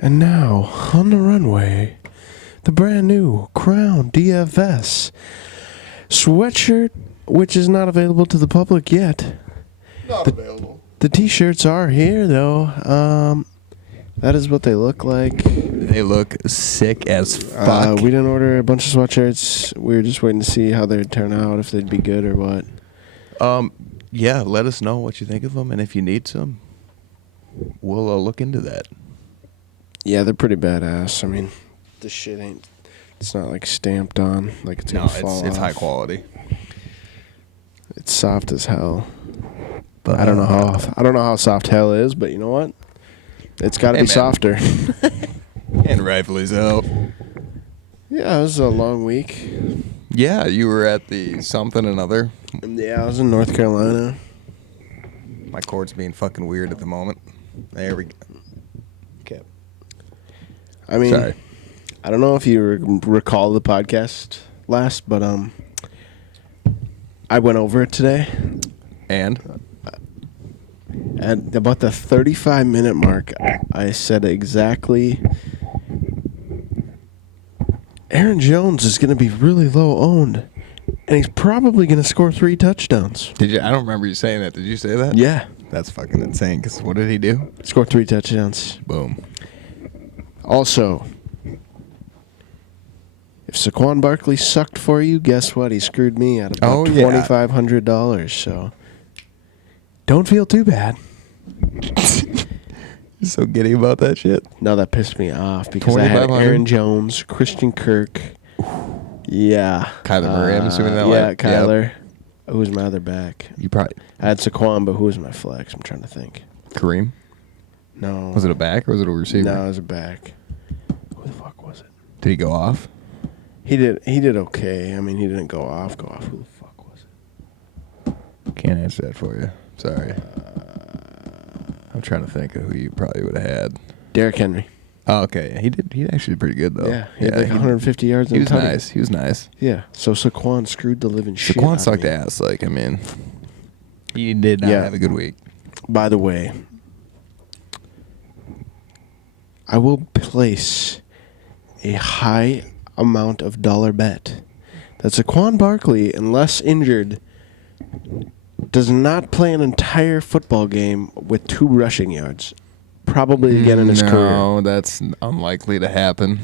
And now, on the runway, the brand new Crown DFS sweatshirt, which is not available to the public yet. Not available. The t-shirts are here, though. That is what they look like. They look sick as fuck. We didn't order a bunch of sweatshirts. We were just waiting to see how they'd turn out, if they'd be good or what. Yeah, let us know what you think of them, and if you need some, we'll look into that. Yeah, they're pretty badass. I mean, this shit ain't... It's not like stamped on, like it's gonna fall it's off. high quality. It's soft as hell. But I don't know how soft hell is, but you know what? It's got to be man. softer. And Rifley's out. Yeah, it was a long week. Yeah, you were at the something another. Yeah, I was in North Carolina. My cord's being fucking weird at the moment. There we go. Okay. I mean, Sorry. I don't know if you recall the podcast last, but I went over it today. And? At about the 35-minute mark, I said exactly, Aaron Jones is going to be really low owned, and he's probably going to score 3 touchdowns. Did you? I don't remember you saying that. Did you say that? Yeah. That's fucking insane, because what did he do? Score 3 touchdowns. Boom. Also, if Saquon Barkley sucked for you, guess what? He screwed me out of about $2,500, so don't feel too bad. You're so giddy about that shit? No, that pissed me off because I had Aaron Jones, Christian Kirk. Yeah. Kyler Murray, I'm assuming that Yeah, way. Kyler. Yep. Who was my other back? You probably... I had Saquon, but who was my flex? I'm trying to think. Kareem? No. Was it a back or was it a receiver? No, it was a back. Who the fuck was it? Did he go off? He did okay. I mean, he didn't go off. Who the fuck was it? Can't answer that for you. Sorry. I'm trying to think of who you probably would have had. Derrick Henry. Oh, okay. Yeah, he did. He actually did pretty good though. Yeah, he had like 150 yards. He was nice. He was nice. Yeah. So Saquon screwed the living shit. Saquon out sucked of me. ass. Like, I mean, he did not have a good week. By the way, I will place a high amount of dollar bet that Saquon Barkley, unless injured, does not play an entire football game with 2 rushing yards. Probably again in his career. No, that's unlikely to happen.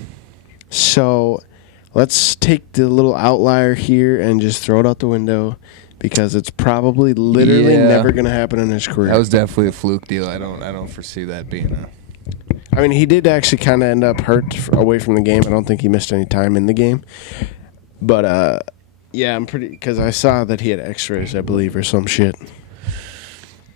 So let's take the little outlier here and just throw it out the window because it's probably literally never going to happen in his career. That was definitely a fluke deal. I don't foresee that being a... I mean, he did actually kind of end up hurt away from the game. I don't think he missed any time in the game. But, yeah, I'm pretty... Because I saw that he had x-rays, I believe, or some shit.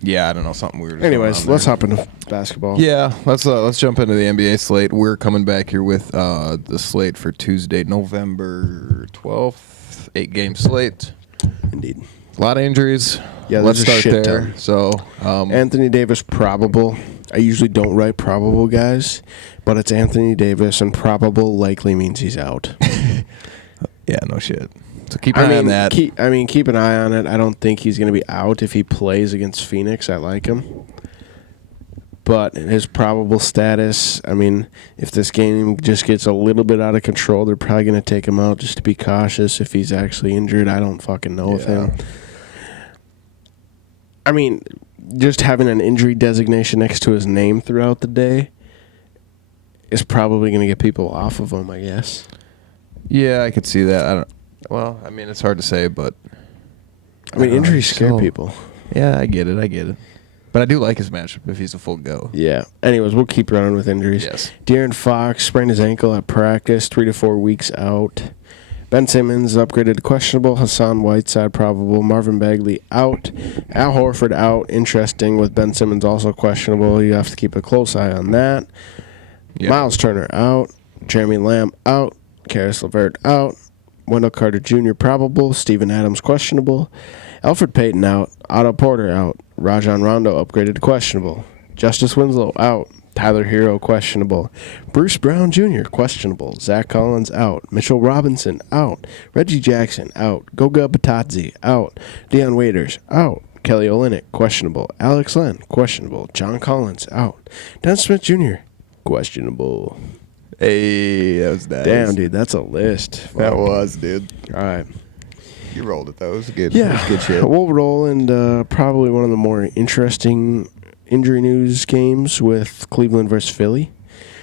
Yeah, I don't know, something weird. Anyways, let's hop into basketball. Yeah, let's jump into the NBA slate. We're coming back here with the slate for Tuesday, November 12th. 8-game slate. Indeed. A lot of injuries. Yeah, let's there's a start shit there. ton. So, Anthony Davis probable. I usually don't write probable guys, but it's Anthony Davis, and probable likely means he's out. yeah, no shit. So keep an eye on that. Keep an eye on it. I don't think he's going to be out if he plays against Phoenix. I like him. But his probable status, I mean, if this game just gets a little bit out of control, they're probably going to take him out just to be cautious. If he's actually injured, I don't fucking know with him. I mean, just having an injury designation next to his name throughout the day is probably going to get people off of him, I guess. Yeah, I could see that. Well, I mean, it's hard to say, but... I mean, injuries scare people. Yeah, I get it. But I do like his matchup if he's a full go. Yeah. Anyways, we'll keep running with injuries. Yes. De'Aaron Fox sprained his ankle at practice, 3 to 4 weeks out. Ben Simmons upgraded to questionable. Hassan Whiteside probable. Marvin Bagley out. Al Horford out. Interesting with Ben Simmons also questionable. You have to keep a close eye on that. Yep. Miles Turner out. Jeremy Lamb out. Karis LeVert out. Wendell Carter Jr. probable. Steven Adams questionable. Alfred Payton out. Otto Porter out. Rajon Rondo upgraded to questionable. Justice Winslow out. Tyler Hero questionable. Bruce Brown Jr. questionable. Zach Collins out. Mitchell Robinson out. Reggie Jackson out. Goga Batadze out. Deion Waiters out. Kelly Olynyk questionable. Alex Len questionable. John Collins out. Dennis Smith Jr. Questionable. Hey, that was nice. Damn, dude, that's a list. That Fuck. was, dude. All right. You rolled it, though. It was good. Yeah, It was good shit. we'll roll into probably one of the more interesting injury news games with Cleveland versus Philly.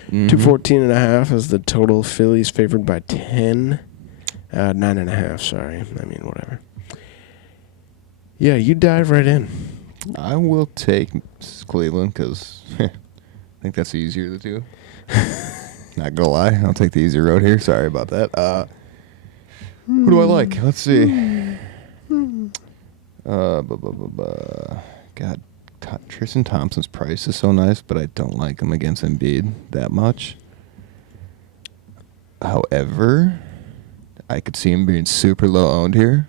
Mhm. 214.5 is the total. Philly's favored by 10. 9.5, sorry. I mean, whatever. Yeah, you dive right in. I will take Cleveland because I think that's the easier of the two. Not gonna lie, I'll take the easier road here. Sorry about that. Who do I like? Let's see. God, Tristan Thompson's price is so nice, but I don't like him against Embiid that much. However, I could see him being super low owned here,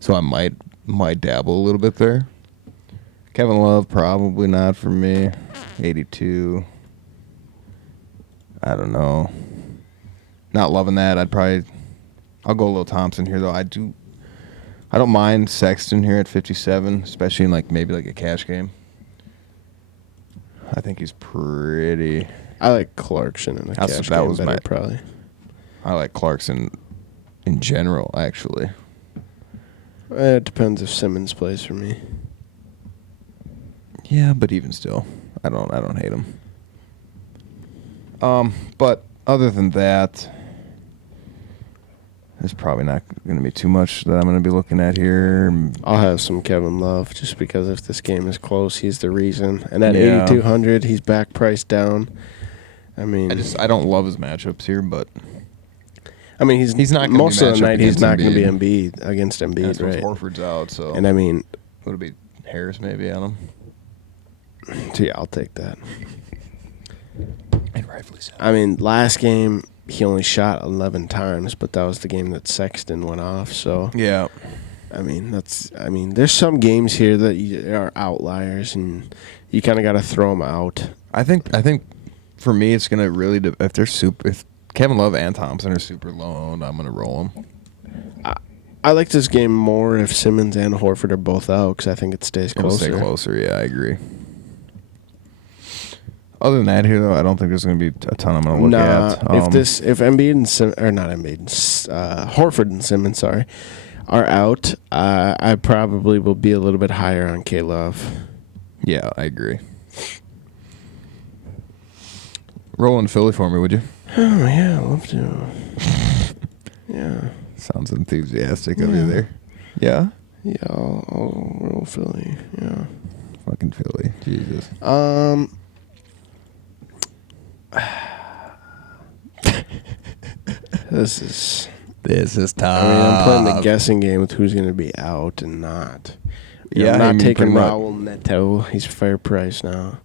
so I might dabble a little bit there. Kevin Love, probably not for me. 82. I don't know. Not loving that. I'll go a little Thompson here though. I don't mind Sexton here at 57, especially in maybe a cash game. I think he's pretty. I like Clarkson in a That's- cash that game was better, my- probably. I like Clarkson in general, actually. It depends if Simmons plays for me. Yeah, but even still, I don't hate him. But other than that, there's probably not going to be too much that I'm going to be looking at here. I'll have some Kevin Love just because if this game is close, he's the reason. And at Yeah. 8,200, he's back priced down. I mean, I don't love his matchups here, but he's not gonna be most of the matched up night. He's against not going to be Embiid. Embiid against Embiid, that's right? Horford's out, so And I mean, would it be Harris maybe on him? yeah, I'll take that. And rightfully so. I mean, last game he only shot 11 times, but that was the game that Sexton went off. So Yeah. I mean, there's some games here that are outliers, and you kind of got to throw them out. I think for me it's gonna really if Kevin Love and Thompson are super low owned, I'm gonna roll them. I like this game more if Simmons and Horford are both out because I think it stays It'll closer. stay closer. Yeah, I agree. Other than that, here though, I don't think there's gonna be a ton I'm gonna look at. If Embiid and Horford and Simmons, are out, I probably will be a little bit higher on K Love. Yeah, I agree. Roll in Philly for me, would you? Oh yeah, I'd love to. Yeah. Sounds enthusiastic of Yeah. you there. Yeah? Yeah, I'll roll Philly. Yeah. Fucking Philly. Jesus. This is tough. I'm playing the guessing game with who's going to be out and not. I'm not taking pretty much. Raul Neto. He's fair price now.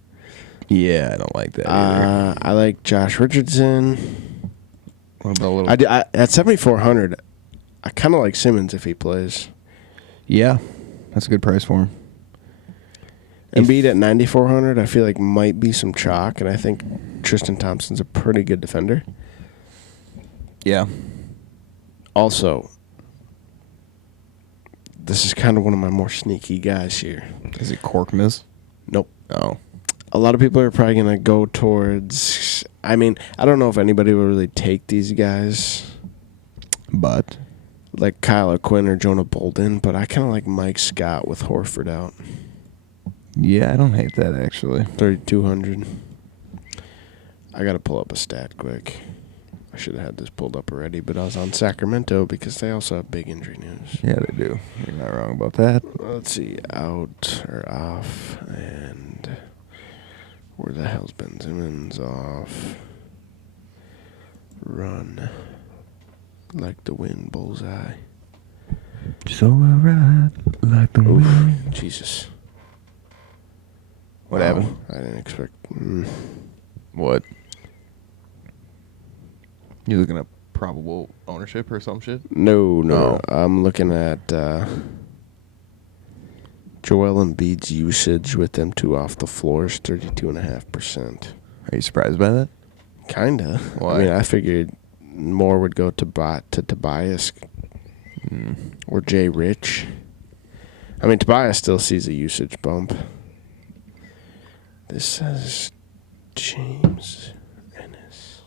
Yeah, I don't like that either. I like Josh Richardson. What about a little? At 7,400, I kind of like Simmons if he plays. Yeah, that's a good price for him. Embiid at 9,400, I feel like might be some chalk, and I think Tristan Thompson's a pretty good defender. Yeah. Also, this is kind of one of my more sneaky guys here. Is it Korkmaz? Nope. Oh. A lot of people are probably going to go towards... I mean, I don't know if anybody will really take these guys But? like Kyle O'Quinn or Jonah Bolden, but I kind of like Mike Scott with Horford out. Yeah, I don't hate that, actually. 3,200. I got to pull up a stat quick. I should have had this pulled up already, but I was on Sacramento because they also have big injury news. Yeah, they do. You're not wrong about that. Let's see, out or off, and where the hell's Ben Simmons off? Run like the wind, bullseye. So I ride like the Oof, Jesus. What Wow, happened? I didn't expect. What? You looking at probable ownership or some shit? No. Oh. I'm looking at Joel Embiid's usage with them two off the floor is 32.5%. Are you surprised by that? Kinda. Why? I mean, I figured more would go to Tobias or Jay Rich. I mean, Tobias still sees a usage bump. This says James Ennis.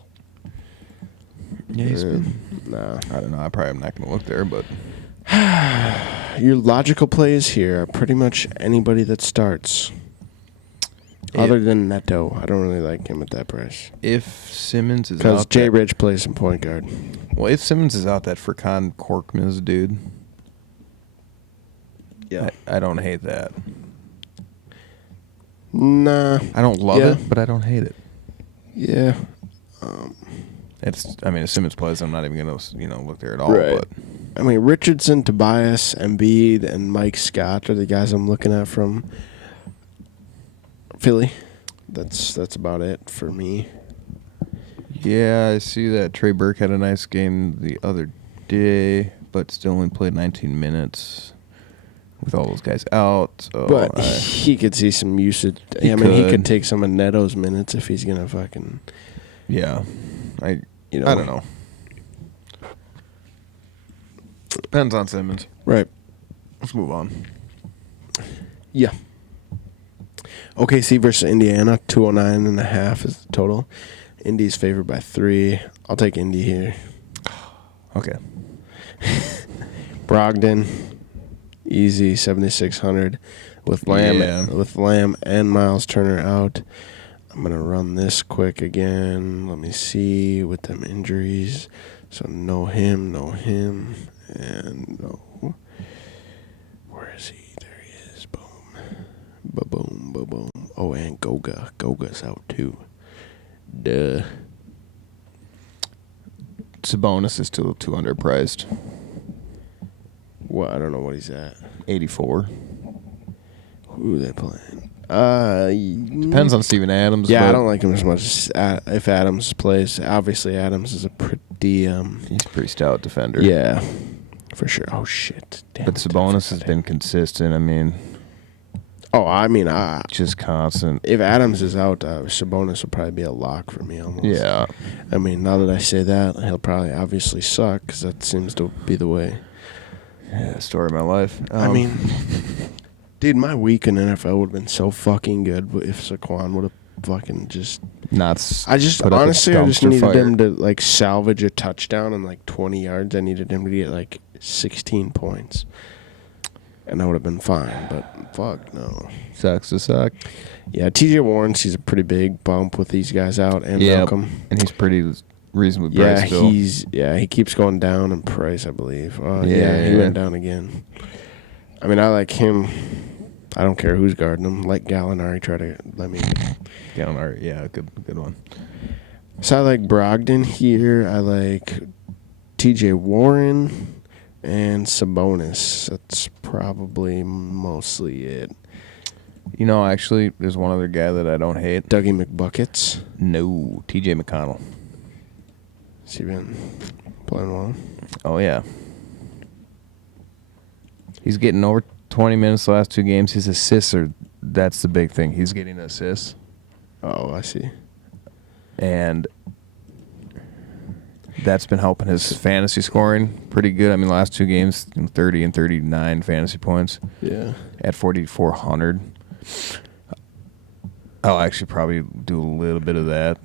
Yeah, he's been. Nah. I don't know. I probably am not going to look there, but Your logical plays here are pretty much anybody that starts. Other than Neto. I don't really like him at that price. if Simmons is Because out, Jay Rich plays some point guard. well, if Simmons is out, that Furkan Korkmaz dude. Yeah. I don't hate that. Nah. I don't love Yeah. it, but I don't hate it. Yeah. It's. I mean, if Simmons plays, I'm not even gonna look there at all. Right. But I mean, Richardson, Tobias, Embiid, and Mike Scott are the guys I'm looking at from Philly. That's about it for me. yeah, I see that Trey Burke had a nice game the other day, but still only played 19 minutes with all those guys out. So But he could see some usage. He He could. could take some of Neto's minutes if he's gonna fucking. yeah, I You don't know. Depends on Simmons. Right. Let's move on. Yeah. OKC versus Indiana, 209.5 is the total. Indy's favored by 3. I'll take Indy here. Okay. Brogdon, easy 7,600 with Lamb and Miles Turner out. I'm gonna run this quick again. Let me see with them injuries. So no him, and no. Where is he? There he is. Boom, ba-boom, ba-boom. Oh, and Goga. Goga's out too. Duh. Sabonis is still too underpriced. What? I don't know what he's at. 84. Who are they playing? Depends on Steven Adams. Yeah, but I don't like him as much as if Adams plays. Obviously, Adams is a pretty. He's a pretty stout defender. Yeah, for sure. Oh shit! Damn But it, Sabonis I has forgot been it. consistent. I mean, Oh, I mean, just constant. if Adams is out, Sabonis will probably be a lock for me almost. Yeah. I mean, now that I say that, he'll probably obviously suck because that seems to be the way. Yeah, story of my life. I mean, dude, my week in NFL would have been so fucking good if Saquon would have fucking just. I just put up a honestly, I just dumpster needed fire. him to like salvage a touchdown in like 20 yards. I needed him to get like 16 points, and I would have been fine. But fuck no. Sucks to suck. Yeah, T.J. Warren sees a pretty big bump with these guys out and Yeah, Malcolm. and he's pretty reasonably Yeah, priced still. he keeps going down in price, I believe. He Yeah. went down again. I mean, I like him. I don't care who's guarding him. Let Gallinari try to let me. Gallinari, yeah, good one. So I like Brogdon here. I like T.J. Warren and Sabonis. That's probably mostly it. You know, actually, there's one other guy that I don't hate. Dougie McBuckets. No, T.J. McConnell. Has he been playing well? Oh, yeah. He's getting over 20 minutes the last 2 games. His assists that's the big thing. He's getting assists. Oh, I see. And that's been helping his fantasy scoring pretty good. I mean, the last 2 games, 30 and 39 fantasy points Yeah. at 4,400. I'll actually probably do a little bit of that.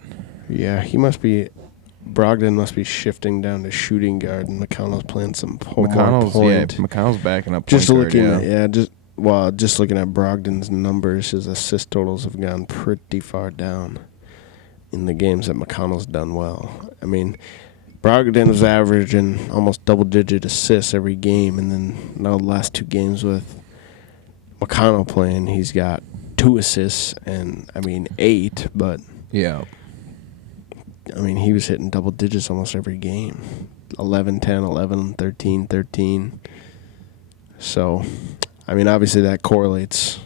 Yeah, Brogdon must be shifting down to shooting guard, and McConnell's playing some point. McConnell's backing up. Just point guard, looking just looking at Brogdon's numbers, his assist totals have gone pretty far down in the games that McConnell's done well. I mean, Brogdon was averaging almost double-digit assists every game, and then now the last 2 games with McConnell playing, he's got 2 assists and 8, but yeah. I mean, he was hitting double digits almost every game. 11, 10, 11, 13, 13. So, I mean, obviously that correlates.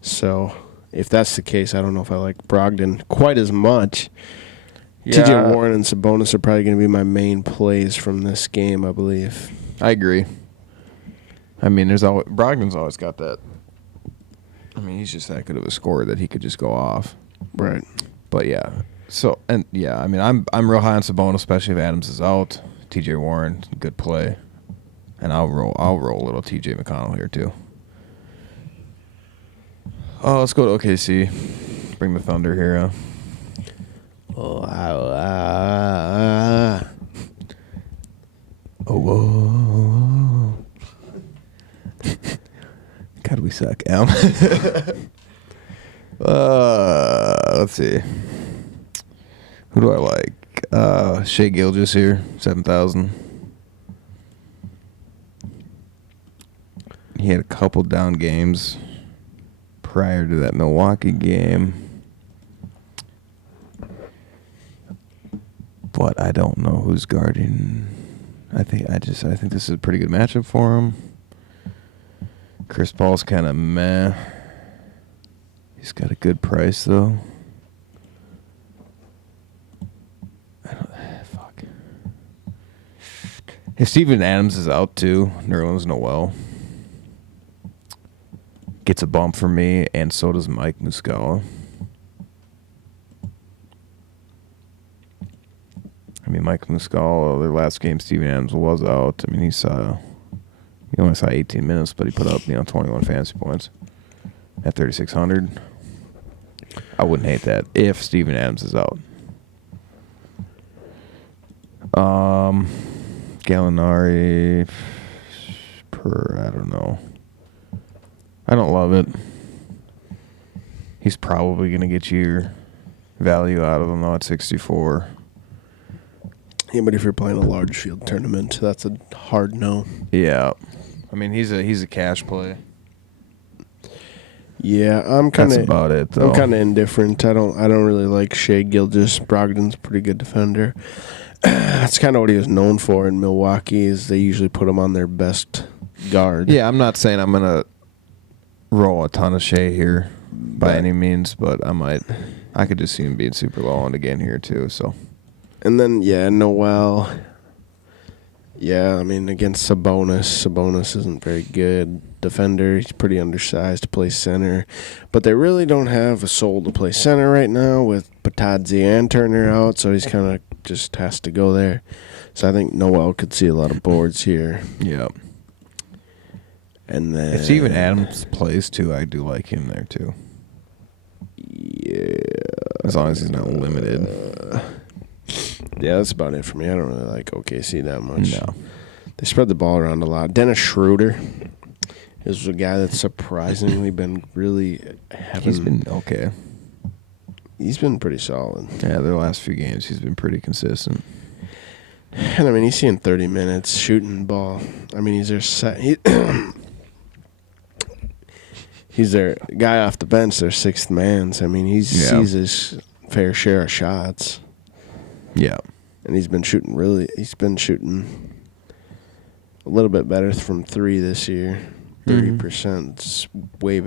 So, if that's the case, I don't know if I like Brogdon quite as much. Yeah. TJ Warren and Sabonis are probably going to be my main plays from this game, I believe. I agree. I mean, Brogdon's always got that. I mean, he's just that good of a scorer that he could just go off. Right. But yeah. So I mean, I'm real high on Sabonis, especially if Adams is out. T.J. Warren, good play, and I'll roll a little T.J. McConnell here too. Oh, let's go to OKC. Bring the thunder here. Oh, Oh, whoa. God, we suck. Let's see. Who do I like? Shea Gilgeous here, 7,000. He had a couple down games prior to that Milwaukee game. But I don't know who's guarding. I think this is a pretty good matchup for him. Chris Paul's kind of meh. He's got a good price though. Fuck. If Steven Adams is out too, Nerlens Noel gets a bump for me, and so does Mike Muscala. I mean, Mike Muscala, their last game, Steven Adams was out. I mean, he only saw 18 minutes, but he put up 21 fantasy points at 3,600. I wouldn't hate that if Steven Adams is out. Gallinari, I don't know. I don't love it. He's probably going to get your value out of him, though, at 64. Yeah, but if you're playing a large field tournament, that's a hard no. Yeah. I mean, he's a cash play. Yeah, I'm kind That's of about it, though. I'm kind of indifferent. I don't really like Shea Gilgeous. Brogdon's a pretty good defender. That's kind of what he was known for in Milwaukee. Is they usually put him on their best guard. Yeah, I'm not saying I'm gonna roll a ton of Shea here by any means, but I could just see him being super low on again here too. So, and then Noel. Yeah, I mean against Sabonis isn't very good defender. He's pretty undersized to play center, but they really don't have a soul to play center right now with Patadze and Turner out. So he's kind of just has to go there. So I think Noel could see a lot of boards here. yeah. And then If Steven Adams plays too, I do like him there too. Yeah. As long as he's not limited. Yeah, that's about it for me. I don't really like OKC that much. No. They spread the ball around a lot. Dennis Schroeder is a guy that's surprisingly been really He's been okay. He's been pretty solid. Yeah, their last few games, he's been pretty consistent. And I mean, he's seeing 30 minutes shooting ball. I mean, he's their he's their guy off the bench, their sixth man. So, I mean, he sees his fair share of shots. Yeah. And he's been shooting a little bit better from three this year. 30%. It's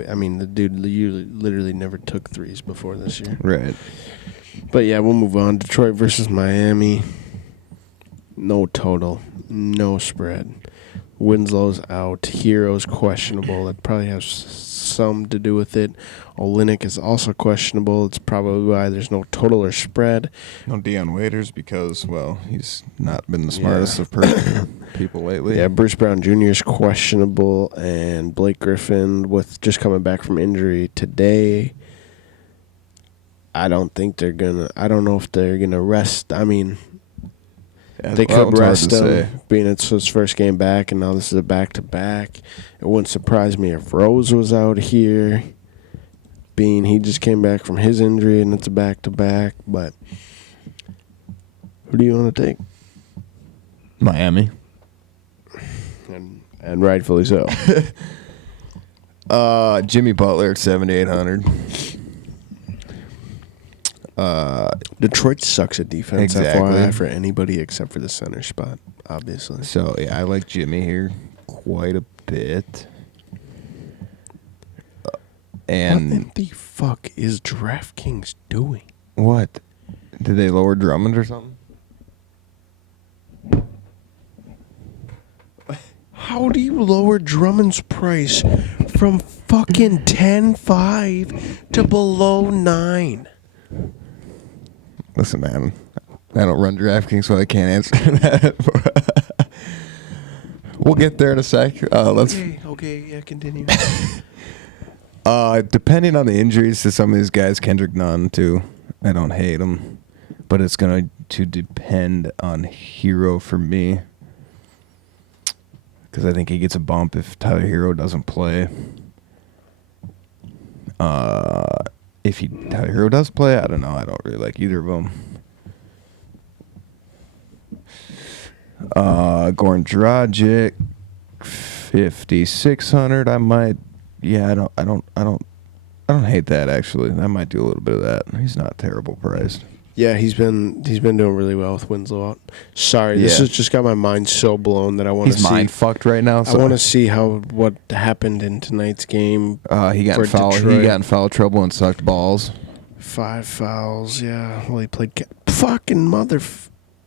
I mean, the dude literally never took threes before this year. Right. But yeah, we'll move on. Detroit versus Miami. No total. No spread. Winslow's out. Hero's questionable. That probably has some to do with it. Olynyk is also questionable. It's probably why there's no total or spread. No Deion Waiters because, well, he's not been the smartest of people lately. Yeah, Bruce Brown Jr. is questionable, and Blake Griffin, with just coming back from injury today, I don't know if they're going to rest. I mean, they could rest him, being it's his first game back, and now this is a back-to-back. It wouldn't surprise me if Rose was out here, being he just came back from his injury, and it's a back-to-back. But who do you want to take? Miami. And rightfully so. Jimmy Butler at 7,800. Detroit sucks at defense, Exactly. FYI, for anybody except for the center spot, obviously. So, yeah, I like Jimmy here quite a bit. And what in the fuck is DraftKings doing? what? Did they lower Drummond or something? How do you lower Drummond's price from fucking 10.5 to below 9? Listen, man, I don't run DraftKings, so I can't answer that. We'll get there in a sec. Okay, yeah, continue. Depending on the injuries to some of these guys, Kendrick Nunn too. I don't hate him, but it's going to depend on Hero for me. Because I think he gets a bump if Tyler Hero doesn't play. If Tyler Hero does play, I don't know. I don't really like either of them. Goran Dragic, 5,600. I might. Yeah, I don't hate that actually. I might do a little bit of that. He's not terrible priced. Yeah, he's been doing really well with Winslow out. Sorry, this Yeah. has just got my mind so blown that I want to He's see. mind fucked right now. I want to see what happened in tonight's game. He got for in foul. Detroit. He got in foul trouble and sucked balls. 5 fouls. Yeah. Well, he played fucking mother.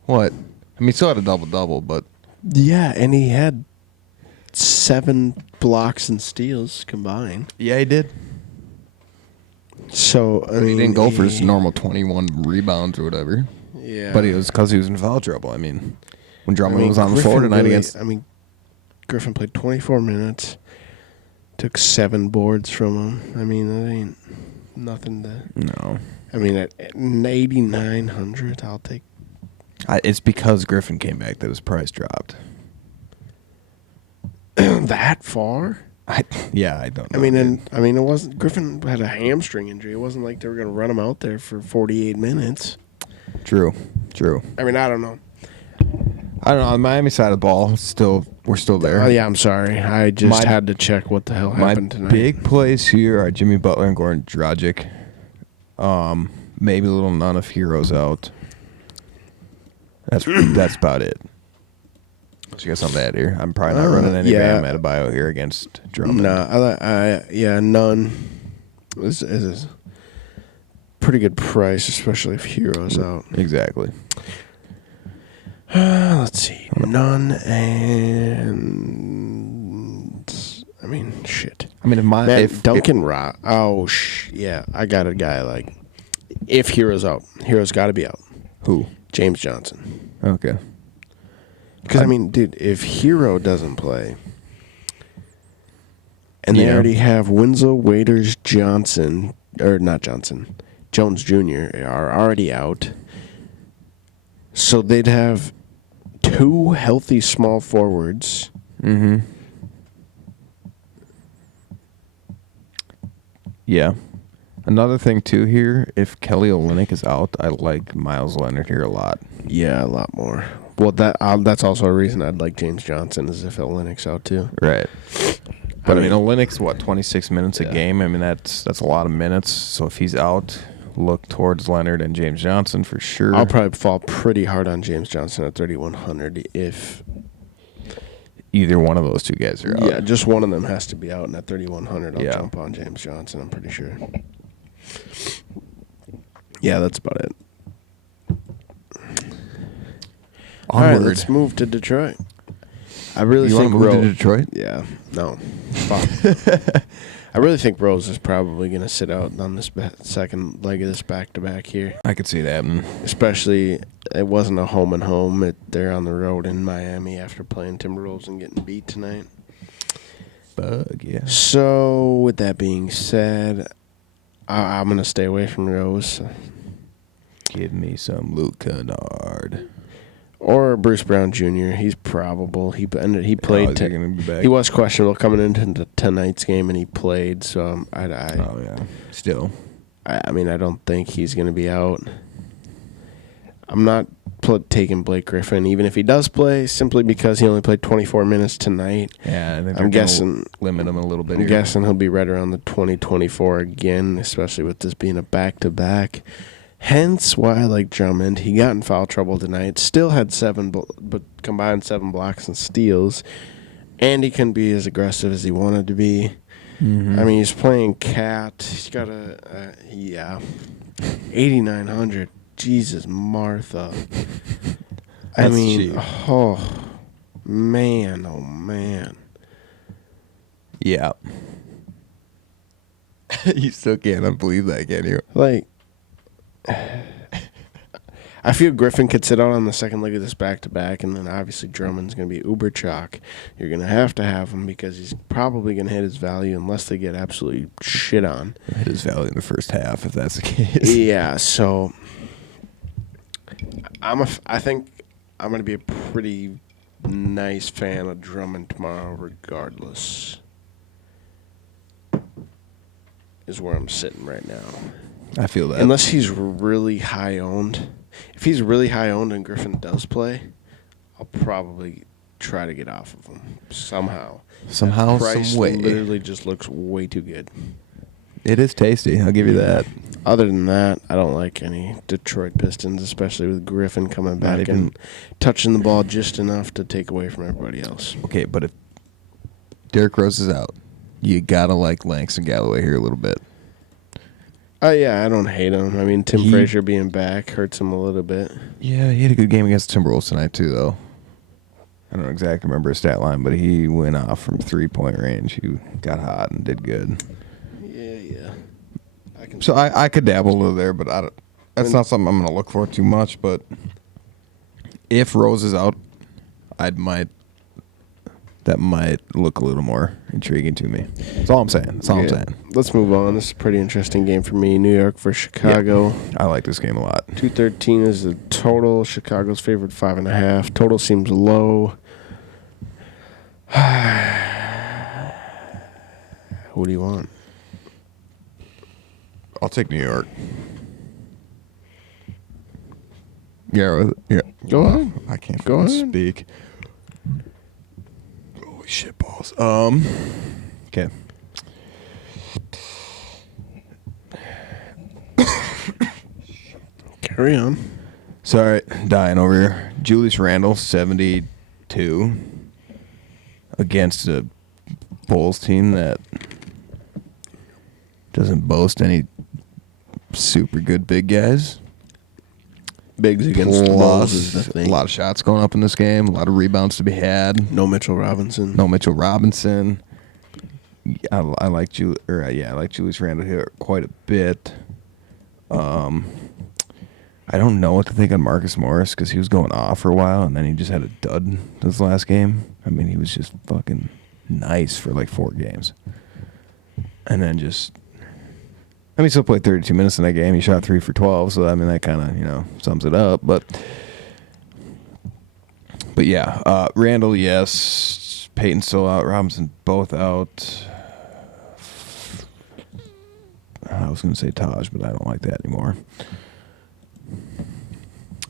What? I mean, he still had a double, but Yeah, and he had 7 blocks and steals combined. yeah, he did. So I mean, He didn't go for his normal 21 rebounds or whatever. Yeah, But it was because he was in foul trouble. I mean, when Drummond I mean, was on the floor Griffin tonight really- against. I mean, Griffin played 24 minutes. Took 7 boards from him. I mean, that ain't nothing to. No. I mean, at 8,900, I'll take. It's because Griffin came back that his price dropped. That far? I don't know. I mean, dude. it wasn't. Griffin had a hamstring injury. It wasn't like they were going to run him out there for 48 minutes. True. I mean, I don't know. I don't know. On the Miami side of the ball, we're still there. Oh yeah, I'm sorry. I just My- had to check what the hell My happened tonight. big plays here are Jimmy Butler and Goran Dragic. Maybe a little None if Heroes out. That's about it. So you got something to add here? I'm probably not running any yeah. Bam Adebayo here against Drummond. Nah, yeah, none. This is pretty good price, especially if Hero's out. Exactly. Let's see, none and I mean, shit. I mean, if Duncan Rock. Oh yeah, I got a guy like if Hero's out, Hero's got to be out. who? James Johnson. Okay. Because I mean, dude, if Hero doesn't play, and they Yeah. already have Winslow, Waiters, Jones Jr. are already out, so they'd have 2 healthy small forwards. Mm-hmm. Yeah. Another thing too here, if Kelly Olynyk is out, I like Miles Leonard here a lot. Yeah, a lot more. Well, that's also a reason I'd like James Johnson, is if Olynyk's out too. Right. But I mean, mean- Olynyk's 26 minutes Yeah. a game. I mean, that's a lot of minutes. So if he's out, look towards Leonard and James Johnson for sure. I'll probably fall pretty hard on James Johnson at 3,100 if. Either one of those two guys are out. Yeah, just one of them has to be out, and at 3,100, I'll Yeah. jump on James Johnson. I'm pretty sure. Yeah, that's about it. All right, Onward. let's move to Detroit. I really You think want to move Rose. to Detroit? Yeah, no, fuck. I really think Rose is probably going to sit out on this second leg of this back-to-back here. I could see it happening. Especially, it wasn't a home and home. They're on the road in Miami after playing Timberwolves and getting beat tonight. Bug, yeah. So, with that being said, I'm going to stay away from Rose. Give me some Luke Kennard. Or Bruce Brown Jr. He's probable. He played. Is he gonna be back? He was questionable coming into tonight's game, and he played. So Oh, yeah. Still. I mean, I don't think he's going to be out. I'm not taking Blake Griffin, even if he does play, simply because he only played 24 minutes tonight. Yeah, I think I'm they're gonna guessing. limit him a little bit I'm here. guessing he'll be right around the 20-24 again, especially with this being a back-to-back. Hence why I like Drummond. He got in foul trouble tonight. Still had 7, but combined 7 blocks and steals. And he couldn't be as aggressive as he wanted to be. Mhm. I mean, he's playing Cat. He's got 8,900. Jesus, Martha. I That's mean, cheap. oh man. Yeah. You still can't believe that, can you? Like, I feel Griffin could sit out on the second leg of this back-to-back, and then obviously Drummond's going to be uber chalk. You're going to have him because he's probably going to hit his value unless they get absolutely shit on. Hit his value in the first half, if that's the case. Yeah, so I think I'm going to be a pretty nice fan of Drummond tomorrow regardless. Is where I'm sitting right now. I feel that. Unless he's really high owned. If he's really high owned and Griffin does play, I'll probably try to get off of him somehow. Somehow, Price some way. literally just looks way too good. It is tasty. I'll give you that. Other than that, I don't like any Detroit Pistons, especially with Griffin coming back even- and touching the ball just enough to take away from everybody else. Okay, but if Derrick Rose is out, you gotta like Langston Galloway here a little bit. Oh, yeah, I don't hate him. I mean, Tim He- Frazier being back hurts him a little bit. Yeah, he had a good game against the Timberwolves tonight too, though. I don't exactly remember his stat line, but he went off from 3-point range. He got hot and did good. Yeah. So I could dabble a little there, but that's not something I'm going to look for too much. But if Rose is out, that might look a little more intriguing to me. That's all I'm saying. That's all I'm saying. Let's move on. This is a pretty interesting game for me. New York versus Chicago. I like this game a lot. 213 is the total. Chicago's favored 5.5. Total seems low. Who do you want? I'll take New York. Yeah. Go on. I can't Go fucking ahead. speak. Holy shit balls. Okay. Carry on. Sorry, dying over here. Julius Randle, 72, against a Bulls team that doesn't boast any super good big guys. Bigs against the Bulls is the Plus, thing. a lot of shots going up in this game. A lot of rebounds to be had. No Mitchell Robinson. No Mitchell Robinson. I like I like Julius Randle here quite a bit. I don't know what to think on Marcus Morris because he was going off for a while and then he just had a dud this last game. I mean, he was just fucking nice for like 4 games, and then he still played 32 minutes in that game. He shot 3 for 12, so I mean that kind of sums it up. But yeah, Randall, yes. Peyton's still out. Robinson both out. I was going to say Taj, but I don't like that anymore.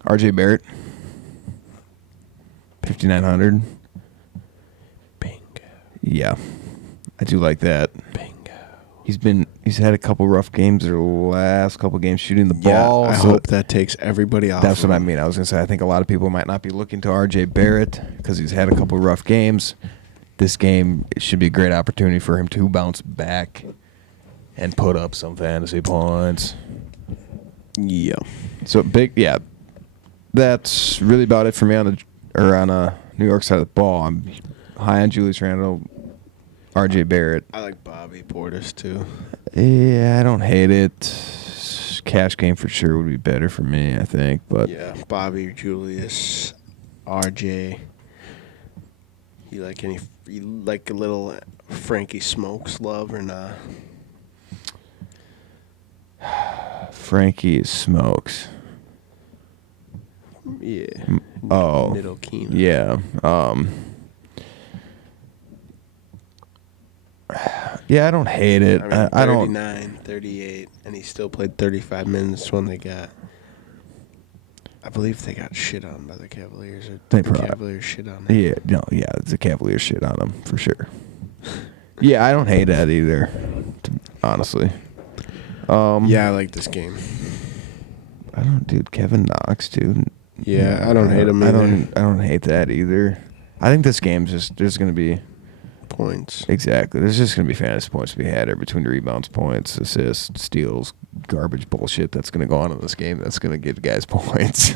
RJ Barrett, 5,900. Bingo. Yeah, I do like that. Bingo. He's had a couple rough games their last couple games shooting the ball. I so hope that takes everybody off. that's of what I him. mean. I was gonna say I think a lot of people might not be looking to RJ Barrett because he's had a couple rough games. This game should be a great opportunity for him to bounce back and put up some fantasy points. Yeah. So yeah. That's really about it for me on New York side of the ball. I'm high on Julius Randle, RJ Barrett. I like Bobby Portis too. Yeah, I don't hate it. Cash game for sure would be better for me, I think. But Yeah, Bobby, Julius, RJ. You like a little Frankie Smokes love or not? Frankie smokes. Yeah. Oh, Middle Keenan. yeah. Yeah, I don't hate it. I mean, I don't. 39, 38, and he still played 35 minutes when they got. I believe they got shit on by the Cavaliers. Or They the probably- Cavaliers shit on them. Yeah, it's a Cavalier shit on him for sure. Yeah, I don't hate that either, honestly. Yeah, I like this game. I don't, dude. Kevin Knox, dude. Yeah, I don't hate him either. I don't hate that either. I think this game's there's gonna be Points. exactly. There's just gonna be fantasy points to be had there between the rebounds, points, assists, steals, garbage bullshit that's gonna go on in this game. That's gonna give guys points.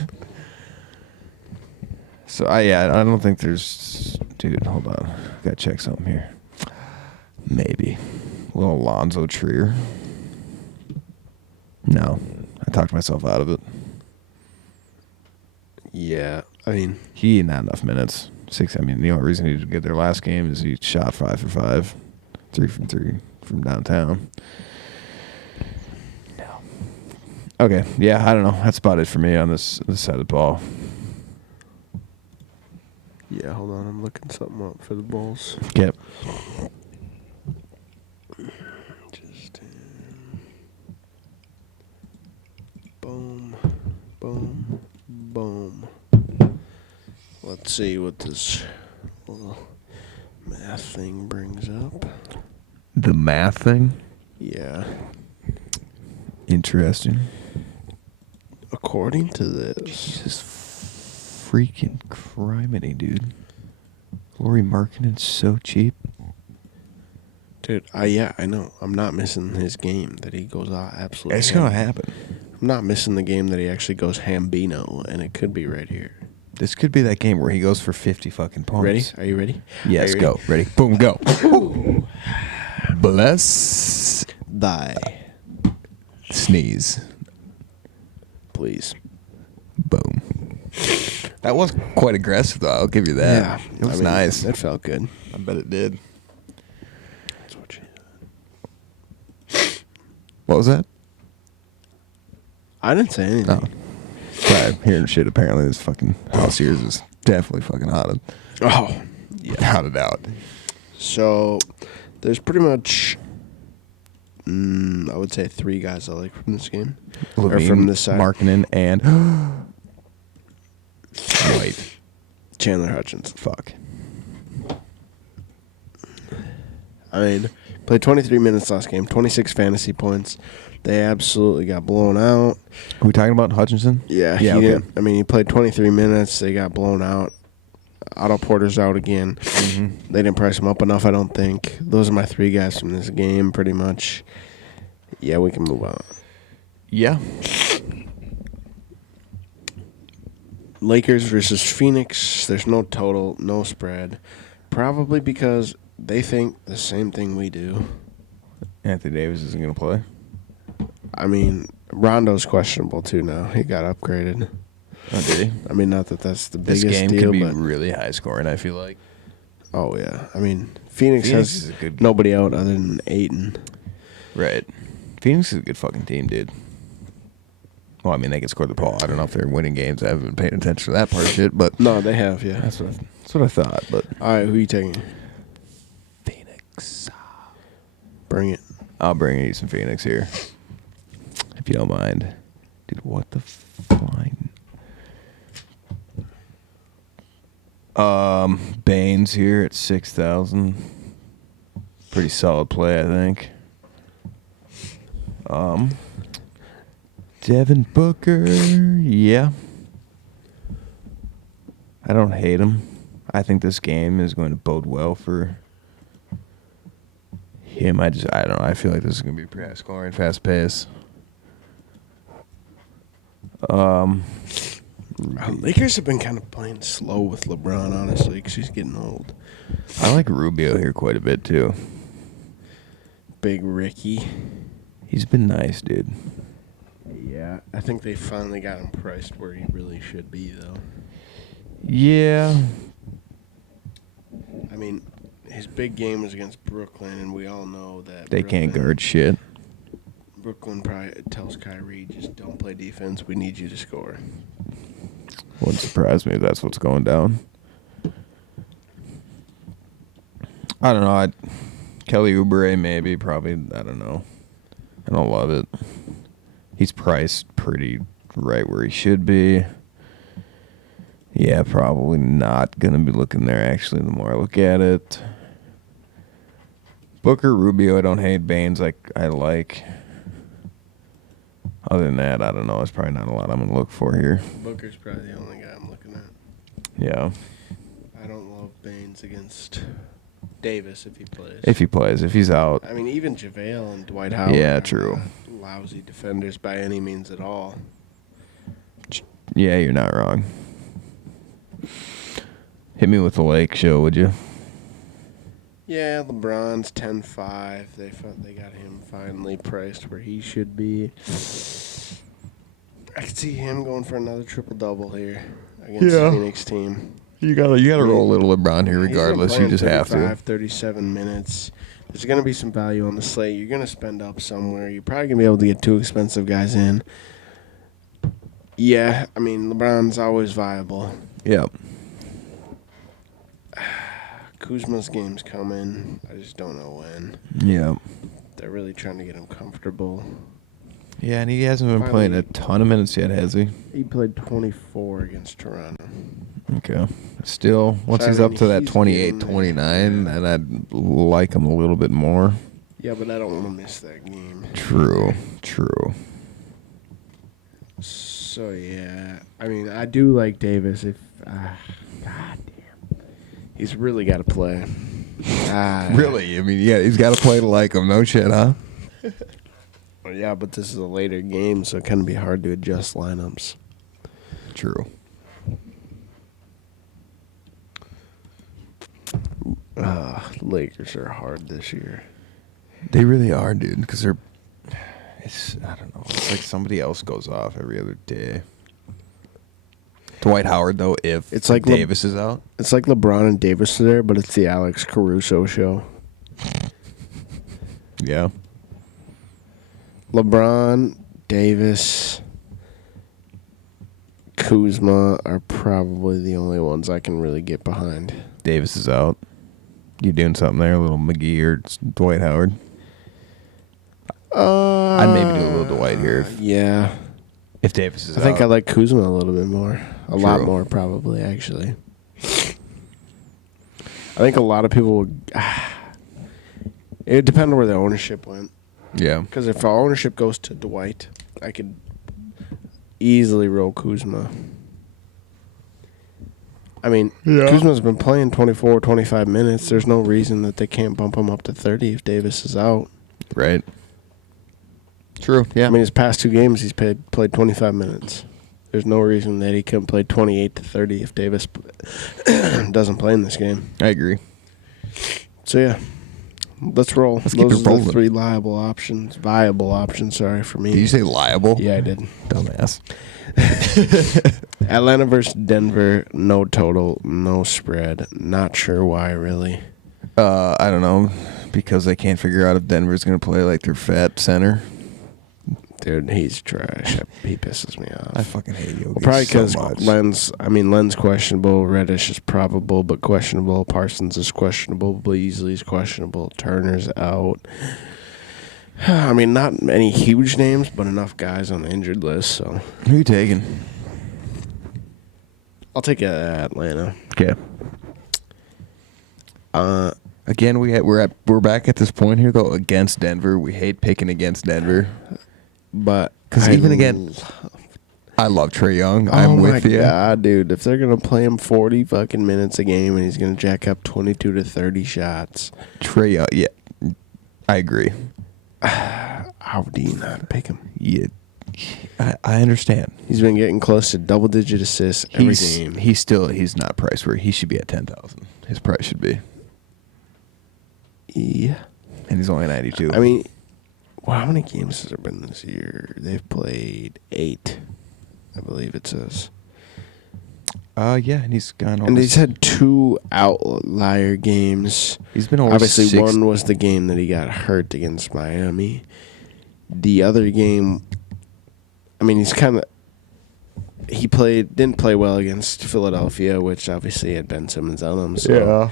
So I don't think there's. Dude, hold on. Gotta check something here. Maybe little Alonzo Trier. No, I talked myself out of it. Yeah, I mean, He not enough minutes. I mean, the only reason he did get their last game is he shot 5 for 5, 3 from 3 from downtown. No. Okay, yeah, I don't know. That's about it for me on this side of the ball. yeah. Hold on, I'm looking something up for the Bulls. Yep. Just boom, boom, boom. Let's see what this little math thing brings up. The math thing. Yeah. Interesting. According to this, Jesus freaking criminy, dude. Lauri Markkanen's so cheap. dude, yeah, I know. I'm not missing his game that he goes out absolutely. It's gonna happen. I'm not missing the game that he actually goes Hambino, and it could be right here. This could be that game where he goes for 50 fucking points. Ready? Are you ready? Yes, Are you go. Ready? Boom, go. Bless. Thy, Sneeze. please. Boom. That was quite aggressive, though. I'll give you that. It was nice. It felt good. I bet it did. That's what you. What was that? I didn't say anything. Oh. Sorry, I'm hearing shit. Apparently, this fucking house here is definitely fucking hotted. Oh, yeah. Hotted out. So, there's pretty much, I would say 3 guys I like from this game. Or Levine, from this side. Markkanen, and White. Chandler Hutchins. Fuck. I mean, played 23 minutes last game, 26 fantasy points. They absolutely got blown out. Are we talking about Hutchinson? Yeah, Yeah, he okay. didn't. I mean, he played 23 minutes. They got blown out. Otto Porter's out again. Mm-hmm. They didn't price him up enough, I don't think. Those are my 3 guys from this game, pretty much. Yeah, we can move on. Yeah. Lakers versus Phoenix. There's no total, no spread. Probably because they think the same thing we do. Anthony Davis isn't going to play. I mean, Rondo's questionable too now. He got upgraded. Oh, did he? I mean, not that that's the This biggest game deal, could be but really high scoring, I feel like. oh yeah. I mean, Phoenix Phoenix has is a good nobody out other than Ayton. Right. Phoenix is a good fucking team, dude. Well, I mean, they can score the ball. I don't know if they're winning games. I haven't been paying attention to that part of shit, but No, they have, yeah. that's what I thought. But All right, who you taking? Phoenix. Bring it. I'll bring you some Phoenix here, if you don't mind. Dude, what the fine? Baines here at 6,000. Pretty solid play, I think. Devin Booker, yeah. I don't hate him. I think this game is going to bode well for him. I don't know. I feel like this is going to be pretty high scoring, fast pace. Lakers have been kind of playing slow with LeBron, honestly, because he's getting old. I like Rubio here quite a bit, too. Big Ricky. He's been nice, dude. Yeah, I think they finally got him priced where he really should be, though. Yeah. I mean, his big game was against Brooklyn, and we all know that They can't Brooklyn- guard shit. Brooklyn probably tells Kyrie, just don't play defense. We need you to score. Wouldn't surprise me if that's what's going down. I don't know. Kelly Oubre maybe, probably. I don't know. I don't love it. He's priced pretty right where he should be. Yeah, probably not going to be looking there, actually, the more I look at it. Booker, Rubio, I don't hate. Baines, I like. Other than that, I don't know. It's probably not a lot I'm going to look for here. Booker's probably the only guy I'm looking at. Yeah. I don't love Baines against Davis if he plays. If he plays. If he's out. I mean, even JaVale and Dwight Howard. Yeah, are true. not lousy defenders by any means at all. Yeah, you're not wrong. Hit me with the Lake show, would you? Yeah, LeBron's 10-5. They got him finally priced where he should be. I could see him going for another triple-double here. I against Yeah. the Phoenix team. You gotta roll a little LeBron here, regardless. You just have to. 37 minutes. There's going to be some value on the slate. You're going to spend up somewhere. You're probably going to be able to get two expensive guys in. Yeah, I mean, LeBron's always viable. Yeah. Kuzma's game's coming. I just don't know when. Yeah. They're really trying to get him comfortable. Yeah, and he hasn't been playing a ton of minutes yet, has he? He played 24 against Toronto. Okay. Still, once So, he's I up mean, to that he's 28, getting there. 29, then I'd like him a little bit more. Yeah, but I don't want to miss that game. True. So, yeah. I mean, I do like Davis if... God damn. He's really got to play. Really? I mean, yeah, he's got to play to like him. No shit, huh? Yeah, but this is a later game, so it can be hard to adjust lineups. True. Lakers are hard this year. They really are, dude, because I don't know. It's like somebody else goes off every other day. Dwight Howard, though, if It's like Davis is out. It's like LeBron and Davis are there, but it's the Alex Caruso show. Yeah. LeBron, Davis, Kuzma are probably the only ones I can really get behind. Davis is out. You doing something there, a little McGee or Dwight Howard? I'd maybe do a little Dwight here Yeah. if Davis is I out. think I like Kuzma a little bit more. A lot True. more, probably, actually. I think a lot of people would... It would depend on where the ownership went. Yeah. Because if our ownership goes to Dwight, I could easily roll Kuzma. I mean, Yeah. Kuzma's been playing 24, 25 minutes. There's no reason that they can't bump him up to 30 if Davis is out. Right. True. Yeah. I mean, his past two games, he's played 25 minutes. There's no reason that he couldn't play 28 to 30 if Davis doesn't play in this game. I agree. So, yeah. Let's roll. Let's keep Those it are rolling. the three viable options, sorry, for me. Did you say liable? Yeah, I did. Dumbass. Atlanta versus Denver, no total, no spread. Not sure why, really. I don't know. Because they can't figure out if Denver's going to play like their fat center. Dude, he's trash. He pisses me off. I fucking hate you. Well, probably because so much. Len's questionable, Reddish is probable but questionable, Parsons is questionable, Beasley's questionable, Turner's out. I mean, not any huge names, but enough guys on the injured list, so Who are you taking? I'll take Atlanta. Okay. Again, we're back at this point here though against Denver. We hate picking against Denver. But 'Cause I even again- I love Trae Young. I'm with you. God, dude, if they're gonna play him 40 fucking minutes a game and he's gonna jack up 22 to 30 shots, Trae Young, yeah, I agree. how do you not pick him? Yeah, I understand. He's been getting close to double-digit assists every He's game. he's not priced where he should be at 10,000. His price should be, Yeah. and he's only 92. I mean, well, how many games has there been this year? They've played 8, I believe it says. Yeah, and he's gone. And he's had 2 outlier games. He's been over Obviously, 6 one was the game that he got hurt against Miami. The other game, I mean, he didn't play well against Philadelphia, which obviously had Ben Simmons on him. So. Yeah.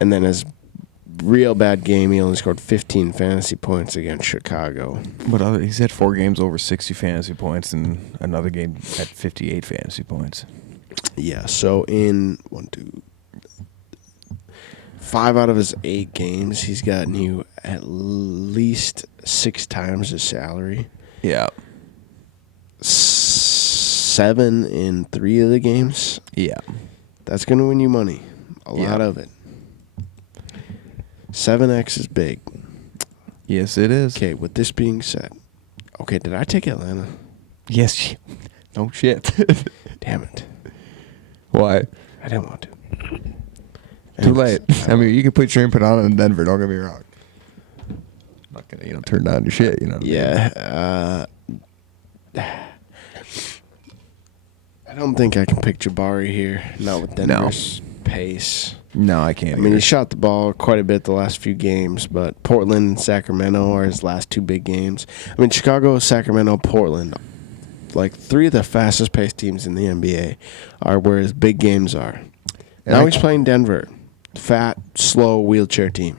And then his real bad game, he only scored 15 fantasy points against Chicago. But he's had 4 games over 60 fantasy points and another game at 58 fantasy points. Yeah, so in 5 out of his 8 games, he's gotten you at least 6 times his salary. Yeah. 7 in 3 of the games. Yeah. That's going to win you money. A Yeah. lot of it. 7x is big. Yes, it is. Okay, with this being said. Okay, did I take Atlanta? Yes. No shit. Damn it. Why? I didn't want to. Too late. I mean, you can put your input on it in Denver. Don't get me wrong. I'm not gonna, turn down your shit. You know. What I mean? Yeah. I don't think I can pick Jabari here. Not with Denver's pace. No, I can't. I mean, he shot the ball quite a bit the last few games, but Portland and Sacramento are his last two big games. I mean, Chicago, Sacramento, Portland, like three of the fastest paced teams in the NBA are where his big games are. And Now he's playing Denver. Fat, slow, wheelchair team.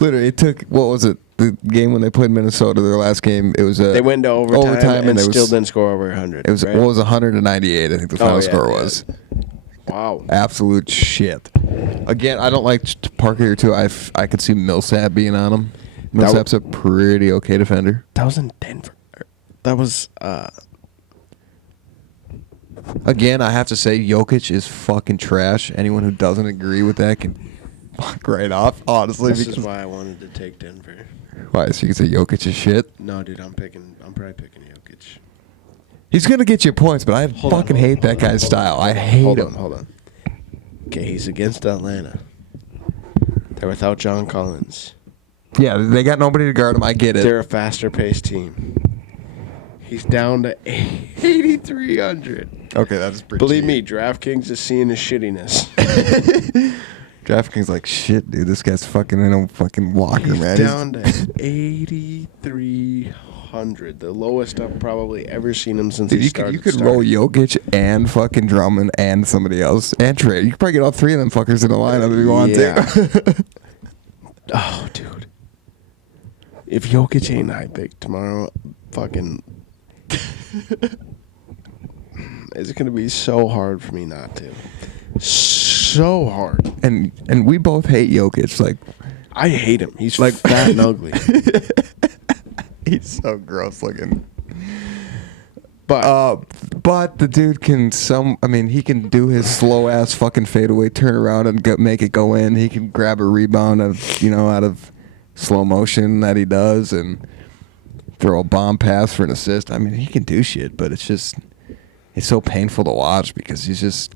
Literally, it took, what was it? The game when they played Minnesota, their last game, it was They went to overtime and it still was, didn't score over 100. It was, right? what was 198, I think the final score was. Wow. Absolute shit. Again, I don't like Parker here, too. I could see Millsap being on him. Millsap's a pretty okay defender. That was in Denver. That was... Again, I have to say, Jokic is fucking trash. Anyone who doesn't agree with that can fuck right off, honestly. This is why I wanted to take Denver. Why? So you can say Jokic is shit? No, dude, I'm probably picking Jokic. He's going to get you points, but I fucking hate that guy's style. I hate him. Hold on. Okay, he's against Atlanta. They're without John Collins. Yeah, they got nobody to guard him. I get it. They're a faster paced team. He's down to 8,300. Okay, that's pretty Believe cheap. me, DraftKings is seeing his shittiness. DraftKings like, shit, dude, this guy's fucking in a fucking locker, He's man. down to 8,300. The lowest I've probably ever seen him since Dude, he you started. could roll Jokic and fucking Drummond and somebody else and trade. You could probably get all three of them fuckers in the lineup if you want to. Oh, dude. If Jokic ain't high pick tomorrow, fucking... It's going to be so hard for me not to. So hard. And we both hate Jokic. Like, I hate him. He's like fat and ugly. he's so gross looking. But But the dude can he can do his slow ass fucking fadeaway, turn around and make it go in. He can grab a rebound out of slow motion that he does and throw a bomb pass for an assist. I mean, he can do shit, but it's so painful to watch because he's just.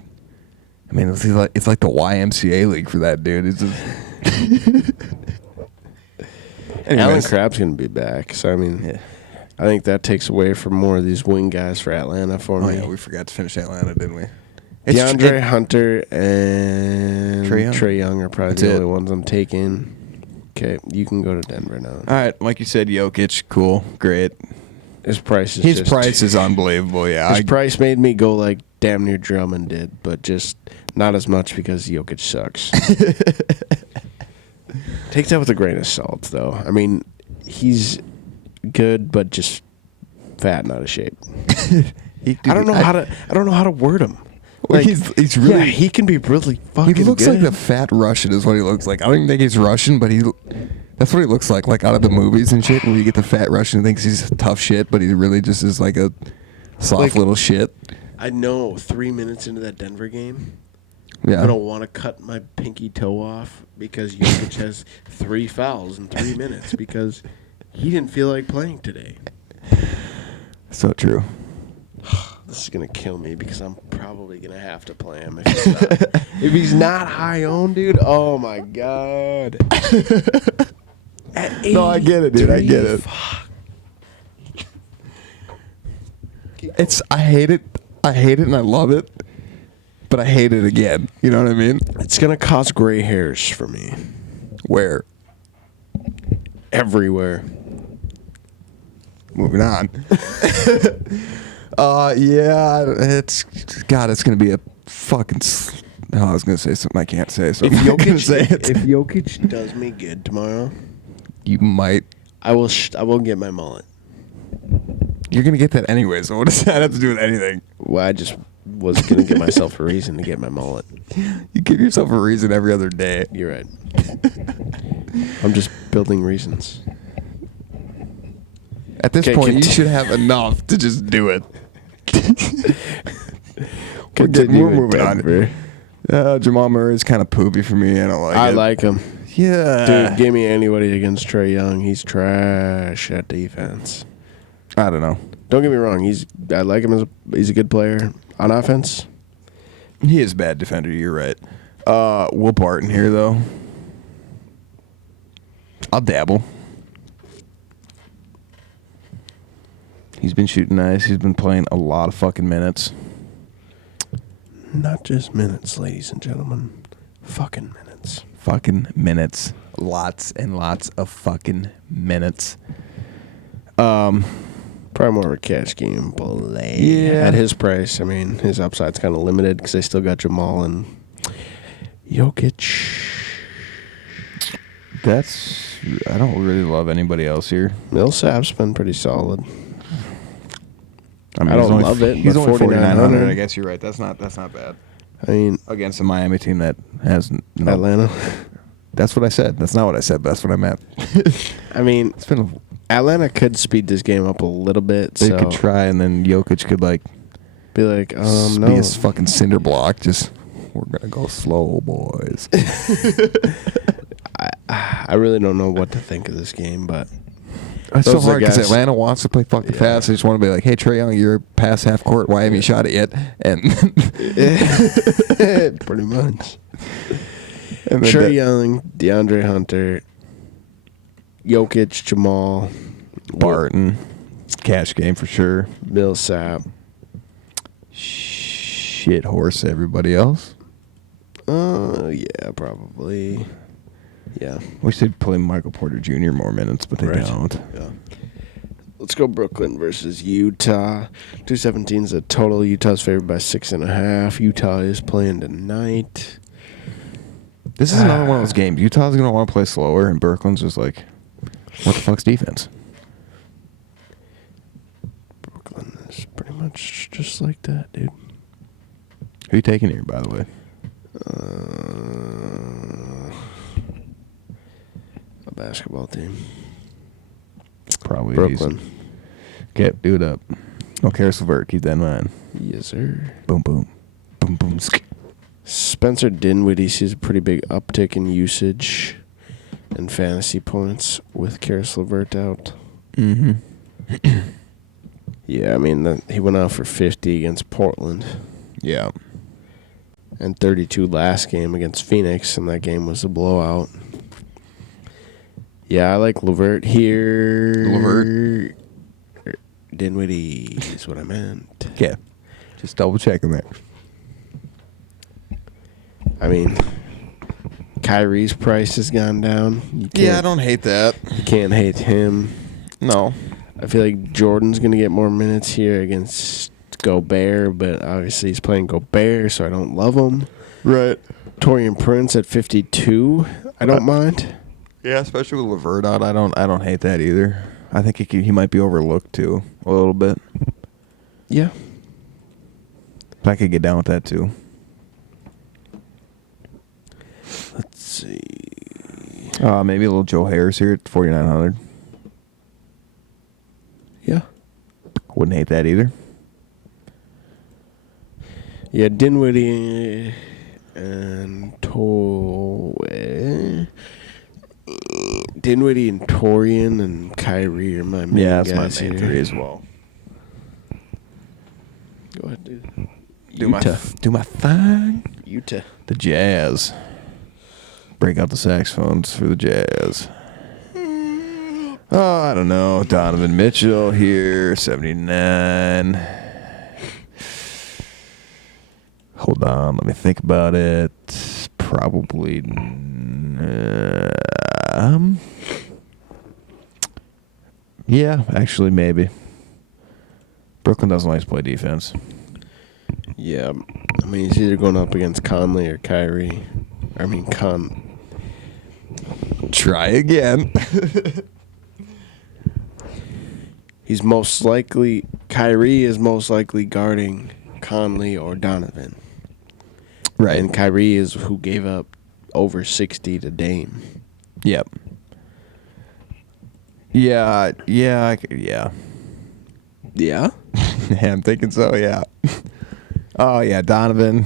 I mean, it's like the YMCA league for that dude. It's just. Alan Anyways. Crabb's going to be back. So, I mean, Yeah. I think that takes away from more of these wing guys for Atlanta for Oh me. yeah, we forgot to finish Atlanta, didn't we? DeAndre Hunter and Trae Young? Young are probably That's the it. only ones I'm taking. Okay, you can go to Denver now. All right, like you said, Jokic, cool, great. His price is His just, price is unbelievable. Yeah, His price made me go like damn near Drummond did, but just not as much because Jokic sucks. Take that with a grain of salt, though. I mean, he's good, but just fat and out of shape. I don't know how to word him. Well, Like, he's really. yeah, he can be really fucking He looks good. like the fat Russian is what he looks like. I don't even think he's Russian, but that's what he looks like out of the movies and shit, where you get the fat Russian who thinks he's tough shit, but he really just is like a soft little shit. I know 3 minutes into that Denver game, Yeah. I don't want to cut my pinky toe off because Jokic has 3 fouls in 3 minutes because he didn't feel like playing today. So true. This is going to kill me because I'm probably going to have to play him if he's not high owned, dude. Oh, my God. No, I get it, dude. I get it. Fuck. I hate it, and I love it, but I hate it again. You know what I mean? It's going to cause gray hairs for me. Where? Everywhere. Moving on. Yeah, it's gonna be a fucking. I was gonna say something I can't say, so If I'm not gonna say it. if Jokic does me good tomorrow, You might. I will get my mullet. You're gonna get that anyway. So what does that have to do with anything? Well, I just was going to give myself a reason to get my mullet. You give yourself a reason every other day. You're right. I'm just building reasons. At this Okay, point, you conti- should have enough to just do it. Continue we're with moving on. Denver. Jamal Murray's kind of poopy for me. I don't like it. I like him. Yeah. Dude, give me anybody against Trae Young. He's trash at defense. I don't know. Don't get me wrong. I like him he's a good player on offense. He is a bad defender. You're right. Will Barton here though. I'll dabble. He's been shooting nice. He's been playing a lot of fucking minutes. Not just minutes, ladies and gentlemen. Fucking minutes. Fucking minutes. Lots and lots of fucking minutes. Probably more of a cash game play. Yeah. At his price, I mean, his upside's kind of limited because they still got Jamal and Jokic. I don't really love anybody else here. Millsap's been pretty solid. I mean, I don't he's only- love it, He's but only 4,900. 4,900. I guess you're right. That's not bad. I mean, Against a Miami team that has no. Atlanta. That's what I said. That's not what I said, but that's what I meant. I mean, It's been. Atlanta could speed this game up a little bit. They So could try, and then Jokic could like be like, be no. a fucking cinder block. Just we're gonna go slow, boys. I really don't know what to think of this game, but It's so Those are hard because guys- Atlanta wants to play fucking Yeah. fast. They just want to be like, "Hey, Trae Young, you're past half court. Why haven't you shot it yet?" And pretty much. and then Trae that- Young, DeAndre Hunter, Jokic, Jamal, Barton, cash game for sure. Millsap. Shit horse. Everybody else. Yeah, probably. Yeah. Wish they'd play Michael Porter Jr. more minutes, but they Right. don't. Yeah. Let's go Brooklyn versus Utah. 217 is a total. Utah's favored by 6.5. Utah is playing tonight. This is another one of those games. Utah's gonna want to play slower, and Brooklyn's just like, "What the fuck's defense?" Brooklyn is pretty much just like that, dude. Who you taking here, by the way? A basketball team. Probably Brooklyn. Okay, do it up. Oh, Karis LeVert, keep that in mind. Yes, sir. Boom, boom, boom, boom. Spencer Dinwiddie sees a pretty big uptick in usage and fantasy points with Karis LeVert out. Mm-hmm. Yeah, I mean, he went out for 50 against Portland Yeah. and 32 last game against Phoenix, and that game was a blowout. Yeah, I like LeVert here. LeVert? Dinwiddie is what I meant. Yeah. Just double checking there. I mean, Kyrie's price has gone down. You don't hate that. You can't hate him. No. I feel like Jordan's going to get more minutes here against Gobert, but obviously he's playing Gobert, so I don't love him. Right. Torian Prince at 52, I don't mind. Yeah, especially with LeVert out, I don't hate that either. I think he might be overlooked too a little bit. Yeah. But I could get down with that too. Let's see. Maybe a little Joe Harris here at 4,900. Yeah. Wouldn't hate that either. Yeah, Dinwiddie and Dinwiddie and Torian and Kyrie are my main Yeah, that's my guys main here. three as well. Go ahead, dude. Do my thing. Utah. The Jazz. Break out the saxophones for the Jazz. Oh, I don't know. Donovan Mitchell here, 79. Hold on, let me think about it. Probably. Yeah, actually, maybe. Brooklyn doesn't like to play defense. Yeah, I mean, he's either going up against Conley or Kyrie. I mean, Try again. he's most likely, Kyrie is most likely guarding Conley or Donovan. Right. And Kyrie is who gave up over 60 to Dame. Yep. Yeah. Yeah. Yeah? Yeah, I'm thinking so, yeah. Oh, yeah, Donovan.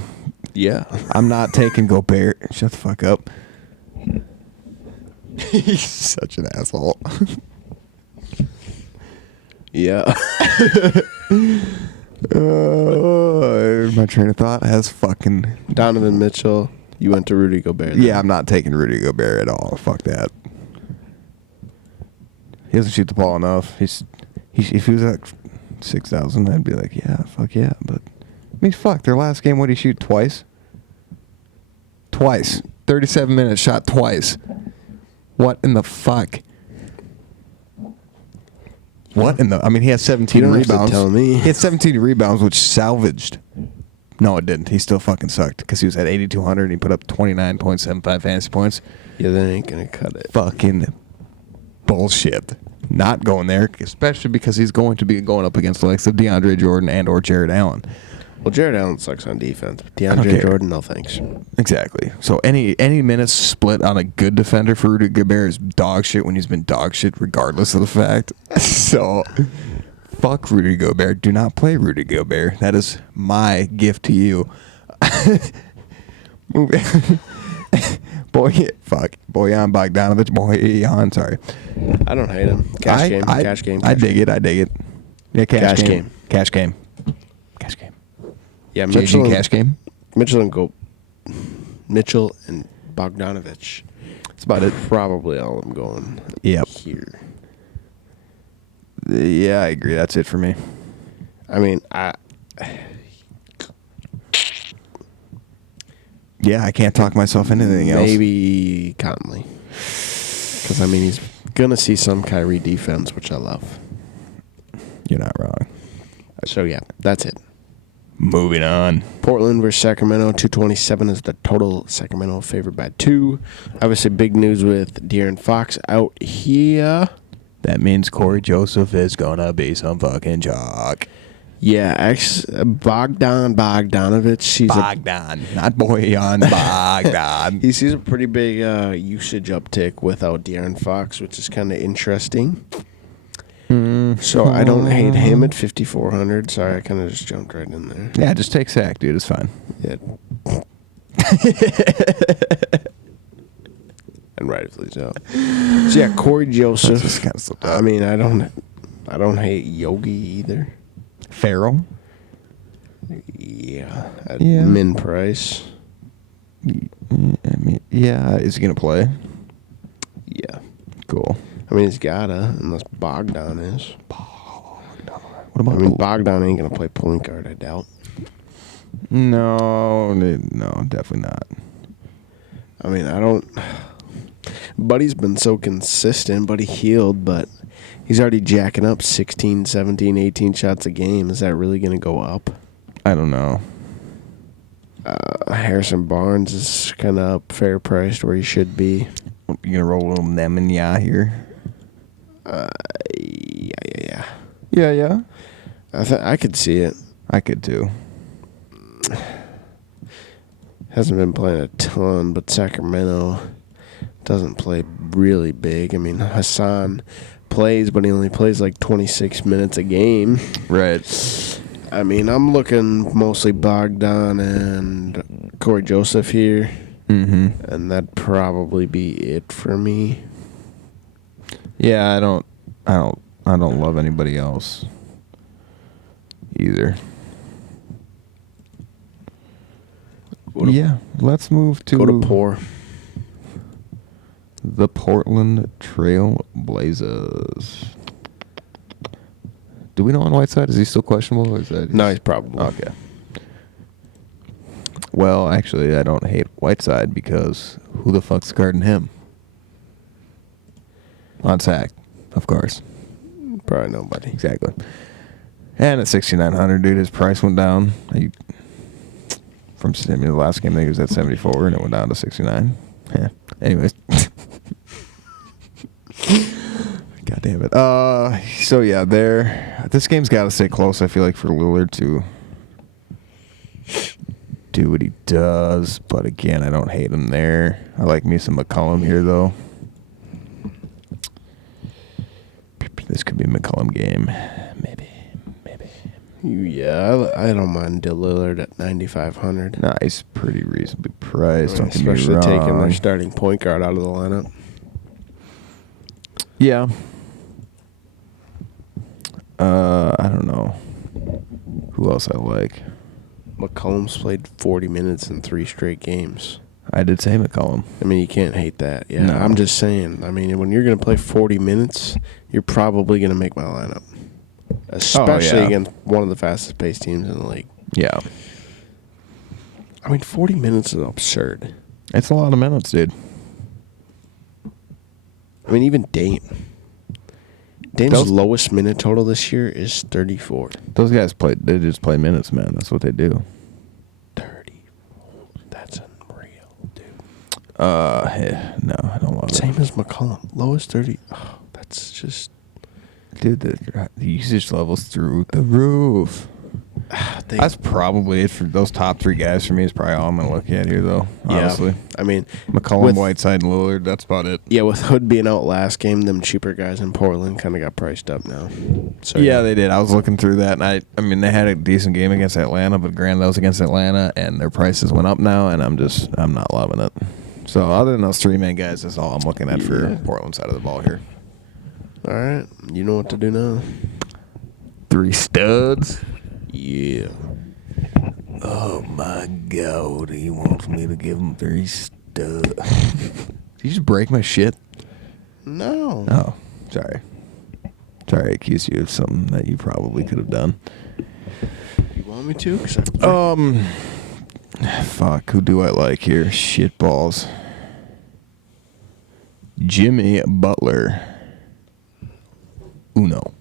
Yeah. I'm not taking Gobert. Shut the fuck up. He's such an asshole. Yeah. My train of thought has fucking... Donovan Mitchell, you went to Rudy Gobert. then. Yeah, I'm not taking Rudy Gobert at all. Fuck that. He doesn't shoot the ball enough. If he was at 6,000, I'd be like, yeah, fuck yeah. But, I mean, fuck, their last game, what did he shoot? Twice? Twice. 37 minutes, shot twice. What in the fuck? What in the... I mean, he had 17 You don't have to rebounds. tell me. He had 17 rebounds, which salvaged. No, it didn't. He still fucking sucked because he was at 8,200 and he put up 29.75 fantasy points. Yeah, that ain't gonna cut it. Fucking bullshit. Not going there, especially because he's going to be going up against the likes of DeAndre Jordan and or Jared Allen. Well, Jared Allen sucks on defense. But I don't DeAndre care. Jordan, no thanks. Exactly. So any minutes split on a good defender for Rudy Gobert is dog shit when he's been dog shit regardless of the fact. So fuck Rudy Gobert. Do not play Rudy Gobert. That is my gift to you. Bojan Bogdanovic. Sorry. I don't hate him. Cash game. I dig it. Yeah, Cash game. Cash game. Yeah, JG cash game. Mitchell and Bogdanovich. That's about it. Probably all I'm going. Yep. Here. Yeah, I agree. That's it for me. I mean, Yeah, I can't talk myself into anything else. maybe Conley. Because I mean, he's gonna see some Kyrie defense, which I love. You're not wrong. So yeah, that's it. Moving on. Portland versus Sacramento. 227 is the total. Sacramento favored by 2. Obviously, big news with De'Aaron Fox out here. That means Corey Joseph is gonna be some fucking jock. Yeah, Bogdanovich. Bogdan, not Boyan. Bogdan. He sees a pretty big usage uptick without De'Aaron Fox, which is kind of interesting. So I don't hate him at 5,400. Sorry, I kind of just jumped right in there. Yeah, just take sack, dude. It's fine. Yeah. And rightfully so. So yeah, Corey Joseph. That's just kinda slipped I up. mean, I don't hate Yogi either. Farrell. Yeah, at Yeah. min price. I mean, yeah. Is he gonna play? Yeah, Cool. I mean he's gotta, unless Bogdan is. What about? I mean Bogdan ain't gonna play point guard, I doubt. No, definitely not. I mean, I don't. Buddy's been so consistent. Buddy healed, but he's already jacking up 16, 17, 18 shots a game. Is that really going to go up? I don't know. Harrison Barnes is kind of up fair priced where he should be. You gonna roll a little Nemanja here? Yeah. Yeah. I could see it. I could too. Hasn't been playing a ton, but Sacramento doesn't play really big. I mean, Hassan plays, but he only plays like 26 minutes a game. Right. I mean, I'm looking mostly Bogdan and Corey Joseph here, Mm-hmm. and that'd probably be it for me. Yeah, I don't love anybody else either. Yeah, let's move to Go to Poor. the Portland Trail Blazers. Do we know on Whiteside? Is he still questionable? Or is that No, he's probably. okay. Well, actually, I don't hate Whiteside because who the fuck's guarding him? On sack, of course. Probably nobody. Exactly. And at 6,900, dude, his price went down. The last game, I think he was at 74, and it went down to 69. Yeah. Anyways. God damn it. So, yeah, this game's got to stay close, I feel like, for Lillard to do what he does. But, again, I don't hate him there. I like me some McCollum here, though. This could be a McCollum game. Maybe. Yeah, I don't mind Lillard at 9,500. Nice, pretty reasonably priced. Don't get me Especially taking their wrong. starting point guard out of the lineup. Yeah. I don't know who else I like. McCollum's played 40 minutes in 3 straight games. I did say McCollum. I mean, you can't hate that. Yeah, No. I'm just saying. I mean, when you're going to play 40 minutes, you're probably going to make my lineup. especially yeah. against one of the fastest paced teams in the league. Yeah. I mean, 40 minutes is absurd. It's a lot of minutes, dude. I mean, even Dame. Dame's Those- lowest minute total this year is 34. Those guys they just play minutes, man. That's what they do. 34. That's unreal, dude. Yeah, no, I don't love Same it. as McCollum. Lowest 30. Oh, that's just. Dude, the usage levels through the roof. That's probably it for those top three guys. For me, is probably all I'm gonna look at here, though. Honestly, Yeah. I mean, McCollum, with- Whiteside, and Lillard. That's about it. yeah, with Hood being out last game, them cheaper guys in Portland kind of got priced up now. So Yeah, they did. I was looking through that, and I mean, they had a decent game against Atlanta, but granted, that was against Atlanta, and their prices went up now, and I'm not loving it. So, other than those three main guys, that's all I'm looking at for Yeah. Portland side of the ball here. All right, you know what to do now. 3 studs. Yeah. Oh my God, he wants me to give him 3 studs. Did you just break my shit? No. Oh, sorry. Sorry, I accused you of something that you probably could have done. You want me to? 'Cause Fuck, who do I like here? Shit balls. Jimmy Butler. Uno.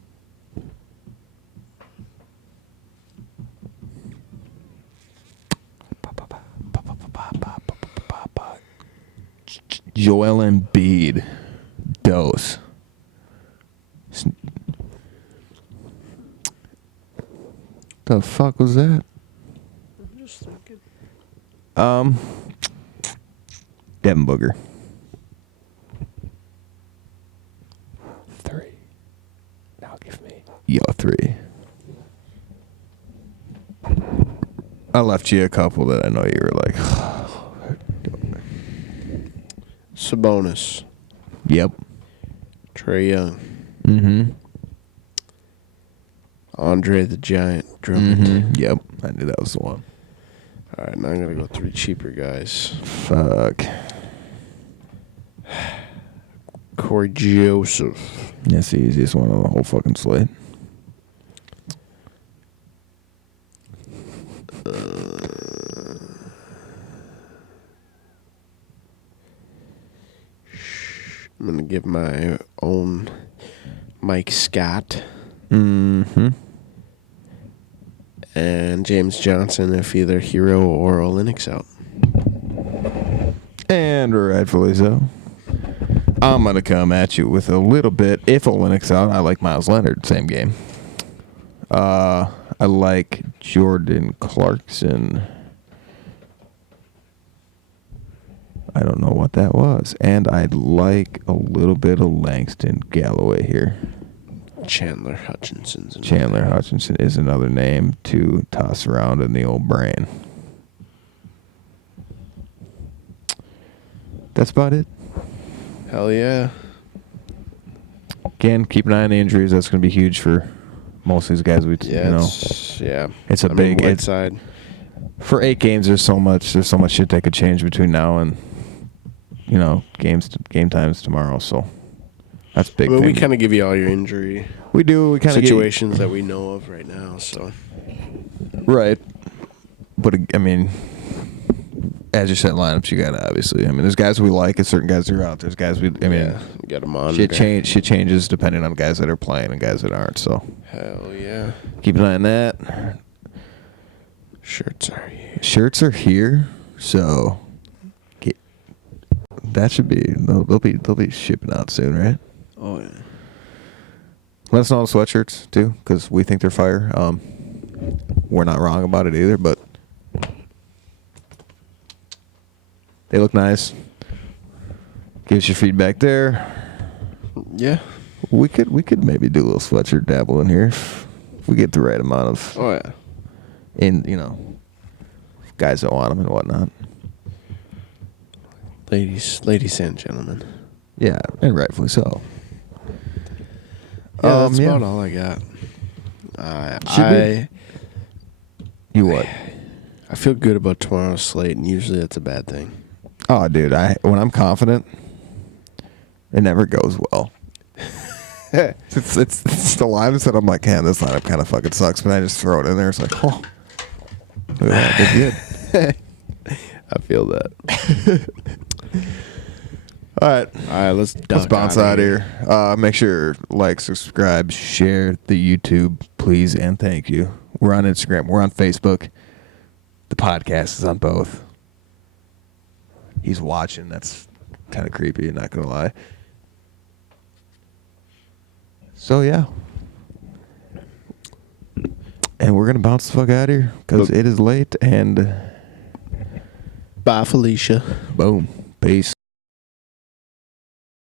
Joel Embiid. Dose. The fuck was that? I'm just thinking. Devin Booker. 3. Now give me. Yo, 3. I left you a couple that I know you were like, Sabonis. yep. Trae Young. Mm-hmm. Andre the Giant. Drummond. Mm-hmm. Yep. I knew that was the one. All right, now I'm going to go 3 cheaper guys. Fuck. Corey Joseph. That's the easiest one on the whole fucking slate. I'm going to give my own Mike Scott Mm-hmm. and James Johnson if either Hero or Olynyk out. And rightfully so. I'm going to come at you with a little bit. If Olynyk's out, I like Miles Leonard, same game. I like Jordan Clarkson. I don't know what that was. And I like a little bit of Langston Galloway here. Chandler Hutchinson's in Chandler there. Hutchinson is another name to toss around in the old brain. That's about it. Hell yeah. Again, keep an eye on the injuries. That's going to be huge for most of these guys. Yeah, It's a I mean, big- Whiteside. For 8 games, there's so much shit that could change between now and game times tomorrow. So that's a I big. mean, we thing. kind of give you all your injury We kind of situations that we know of right now. So right, but I mean, as you set lineups, you gotta obviously. I mean, there's guys we like, and certain guys who are out. There's guys we. I mean, yeah, you got them on. shit changes depending on guys that are playing and guys that aren't. So Hell yeah. keep an eye on that. Shirts are here. Shirts are here, so that should be they'll be shipping out soon, right? Oh yeah. Let us know on the sweatshirts too, because we think they're fire. We're not wrong about it either, but they look nice. Give us your feedback there. Yeah. We could maybe do a little sweatshirt dabble in here if we get the right amount of Oh yeah. guys that want them and whatnot. Ladies and gentlemen. Yeah, and rightfully so. Yeah, that's yeah. about all I got. Should be. You what? I feel good about tomorrow's slate, and usually that's a bad thing. Oh, dude, when I'm confident, it never goes well. It's the line that I'm like, man, this lineup kind of fucking sucks, but I just throw it in there. It's like, oh, look at that, they're good. I feel that. All right, Let's bounce out here. Make sure like, subscribe, share the YouTube, please, and thank you. We're on Instagram. We're on Facebook. The podcast is on both. He's watching. That's kind of creepy, not gonna lie. So yeah, and we're gonna bounce the fuck out of here because it is late. And Bye, Felicia. boom, peace.